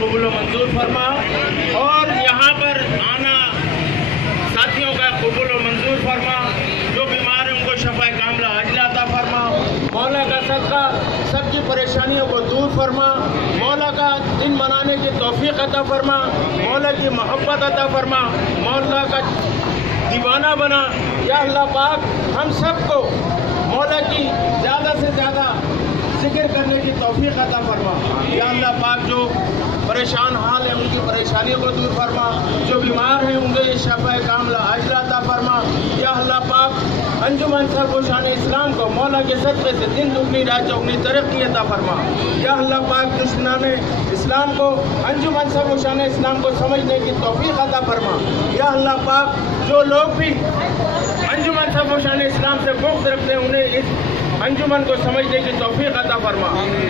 قبول و منظور فرما اور یہاں پر آنا ساتھیوں کا قبول و منظور فرما. جو بیمار ہیں ان کو شفا کاملہ عاجلہ عطا فرما. مولا کا صدقہ سب کی پریشانیوں کو دور فرما. مولا کا دن منانے کی توفیق عطا فرما. مولا کی محبت عطا فرما. مولا کا دیوانہ بنا. یا اللہ پاک ہم سب کو مولا کی زیادہ سے زیادہ ذکر کرنے کی توفیق عطا فرما. یا اللہ پاک جو پریشان حال ہیں ان کی پریشانیوں کو دور فرما. جو بیمار ہیں ان کے شفا کاملہ عاجلہ عطا فرما. یا اللہ پاک انجمن سرگوشان اسلام کو مولا کے صدقے سے دن دگنی رات چوگنی ترقی عطا فرما. یا اللہ پاک دشمنان اسلام کو انجمن سرگوشان اسلام کو سمجھنے کی توفیق عطا فرما. یا اللہ پاک جو لوگ بھی انجمن سرگوشان اسلام سے بغض رکھتے ہیں انہیں اس انجمن کو سمجھنے کی توفیق عطا فرما.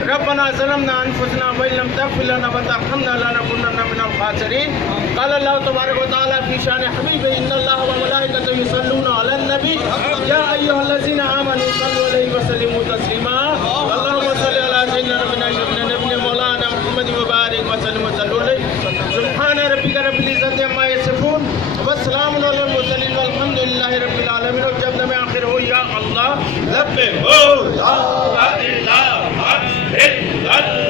ربنا ظلمنا انفسنا وان لم تغفر لنا وترحمنا لنكونن من الخاسرین. قال اللہ تبارک و تعالی فی شان حبیب ان اللہ وملائکته یصلون علی النبی یا ایھا الذین آمنوا صلوا علیہ وسلموا تسلیما. اللهم صل علی سیدنا نبینا مولانا محمد وبارک وسلم وصلوا علیہ. سبحان ربک رب العزۃ عما یصفون والسلام علی المرسلین والحمد للہ رب العالمین. اور جب میں آخر ہو یا اللہ لبیک لا الہ الا اللہ